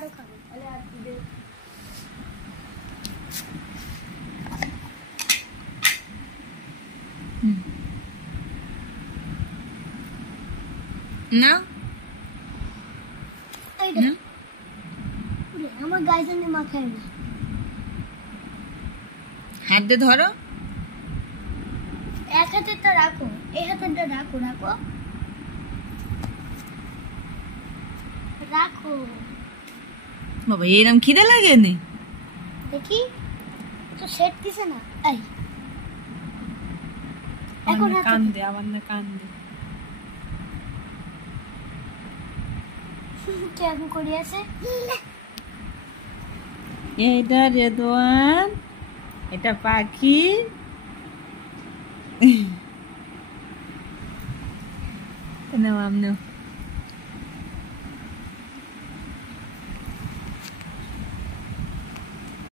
আরো খাবে তাহলে আর দিবে না এইটা আমার গায়ে জন্য মাখায় না হাত দিয়ে ধরো এক হাতেরটা রাখো এই হাতেরটা রাখো রাখো রাখো বাবা এরকম খিদে লাগে নি দেখি তো সেট দিছে না এই এখন কান দে আবার না কান দে কেমন করে আছে এটা রেদওয়ান এটা পাখি নাও আমনে